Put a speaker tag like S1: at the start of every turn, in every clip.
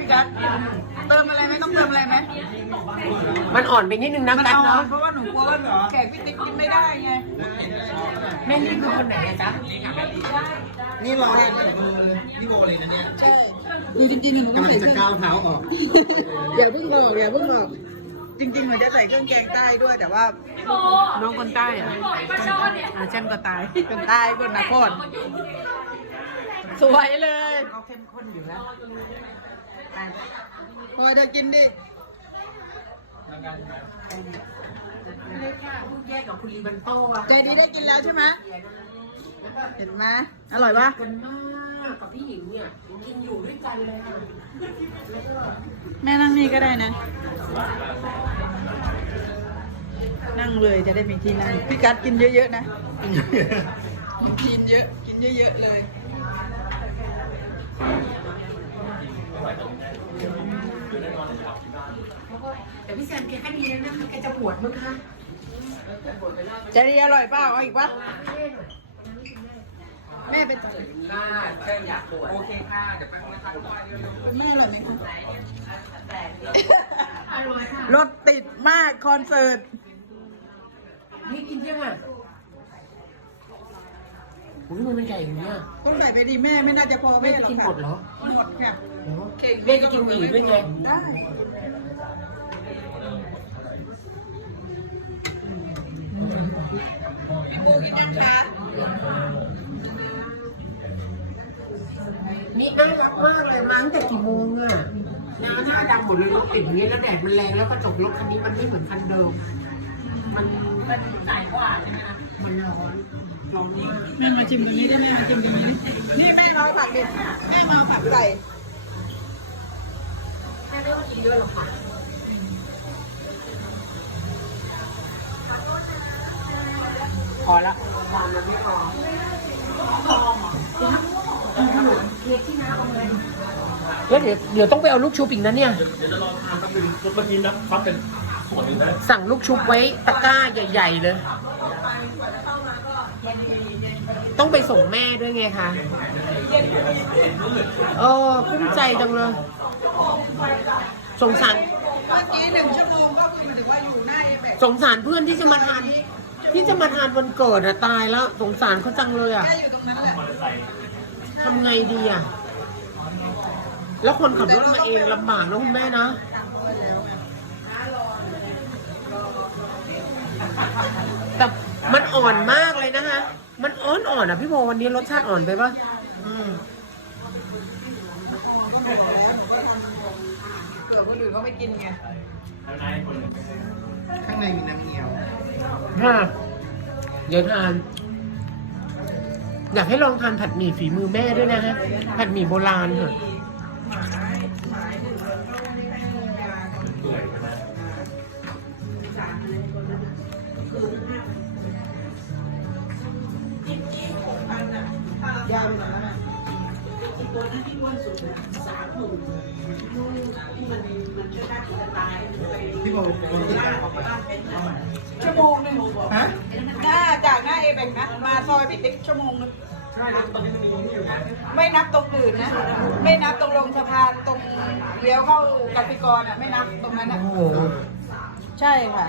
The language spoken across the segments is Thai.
S1: กั๊กเติมอะไรไหมต้องเติมอะไรไหม
S2: มันอ่อนไปนิดนึงนะ
S1: มัน
S2: กั๊ก
S1: อ่อ
S2: เนาะ
S1: นเพราะว่าหนูกลัวว่าแขกพี่ติ๊กกินไม่ได้ไง
S2: แม่นี่คือคนไหนอะจ๊ะ
S3: นี่รอเรียนกับพี่โบเลยนะเนี่ย
S1: ใช่คือจริงๆหนูต้อง
S3: กำลัง
S1: ใส่
S3: จะ
S1: เครื่อง
S3: ก้าวเท้าออก
S1: อย่าเพิ่งออกอย่าเพิ่งออกจริงๆหนูจะใส่เครื่องแกงใต้ด้วยแต่ว่า
S2: น้องคนใต้อะฉันก็ตาย
S1: เป็นใต้คนนครสวยเลยเขาเข้มข้นอยู่แล้วพอจะกินดิ
S2: แยกกับคุณลีบันโต้อะ
S1: ใจดีได้กินแล้วใช่ไหมเห็นไหมอร่อยปะ
S2: กันมากกับพี่หญิงเนี่ยกินอยู่ด้วยกันเลยค่ะ
S1: แม่นั่งนี่ก็ได้นะ นั่งเลยจะได้มีที่นั่งพี่กัดกินเยอะๆนะกินเยอะกินเยอะๆเลย
S2: แต่พี่แซมแกก็ดีนะแกจะปวดมั้งคะ
S1: ใจดีอร่อยเปล่าเอาอีกปะแม่เป็น
S2: ค่ะแค่อยากปวดโอเคค่ะเดี๋ยวแป๊บนึงนะคะ
S1: แม่อร่อยไหมคะ
S2: อร่อยค่ะ
S1: รถติดมากคอนเสิร์ต
S2: นี่กินยังอ่ะอุ้ยมันเป็นไก่อย่างเงี้ย
S1: ต้องใส่ไปดีแม่ไม่น่าจะพอ
S2: แม่
S1: แม่
S2: จะ
S1: หรอก
S2: กินหม
S1: ค่ะ
S2: ดเหรอ
S1: หมดค่ะ
S2: แม่จะกินหมี่ด้วยไง
S1: ได้พี่ปูกินยังคะ
S2: นี่น่ารักมากเลยมาตั้งแต่กี่โมงอ่ะหน้าดำหมดเลยรถติดอย่างเงี้ยแล้วแดดมันแรงแล้วกระจกรถคันนี้มันไม่เหมือนคันเดิมมันใสกว่าใช่ไหมนะมันร้อนนี่
S1: แม่มาชิมตรงนี้ได้ไหมมาชิมตรงนี้นี่แม่น้อยผักดิแม่มาเอาผักใส่
S2: แม่ไม่ต้องกินเยอะหรอกค่ะ
S1: พอละ
S2: ความมันไม่พอแล้วเดี๋ยวต้องไปเอาลูกชุบอีกนะเนี่ย
S4: เดี๋ยวจะลองทานแป๊บนึงเมื่อกี้นะฟัดเป็นส่วนหนึ่งนะ
S2: สั่งลูกชุบไว้ตะกร้าใหญ่ๆเลย ต้องไปส่งแม่ด้วยไงคะภูมิใจจังเลย สงสาร
S1: เมื่อกี้1 ชั่วโมงก็คือหมายถึงว่าอยู่หน้าเอเบก
S2: สงสารเพื่อนที่จะมาทานวันเกิดอะตายแล้ว สงสารเขาจังเลยอะ
S1: แค่อยู่ตรงนั้นแหละ
S2: ทำไงดีอะแล้วคนขับรถมาเองลำบากนะคุณแม่นะ แต่มันอ่อนมากเลยนะคะ มันอ่อนอะพี่โบวันนี้รสชาติอ่อนไปปะ
S1: เผื่อคนอื่นเขาไม่กินไง
S3: ข้างในมีน้ำเงี้ยว
S2: ค่ะเดี๋ยวทาน อยากให้ลองทานผัดหมี่ฝีมือแม่ด้วยนะฮะ ผัดหมี่โบราณเถอะ
S1: ยำนะ
S3: พี่โบกินได้เข้าไป
S1: ชั่วโมงหนึง
S3: ฮะ
S1: หน้าจากหน้าเอเบกนะ มาซอยพี่ติ๊กชั่วโมงนึง
S3: ใช่ครับตอนนี้มันมีนี่อยู่นะ
S1: ไม่นับตรงอื่นนะ ไม่นับตรงลงสะพานตรงเลี้ยวเข้ากสิกรอ่ะไม่นับตรงนั้นอ่ะ
S2: โอ้โห
S1: ใช่ค่ะ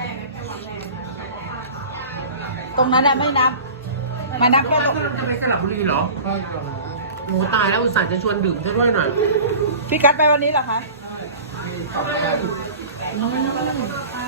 S1: ตรงนั้นอ่ะไม่นับ มานับแค่ตรง
S2: จะไปสระบุรีเหรอโอ้ตายแล้วอุตส่าห์จะชวนดื่มซะด้วยหน่อย
S1: พี่กัดไปวันนี้เหรอคะ
S2: อ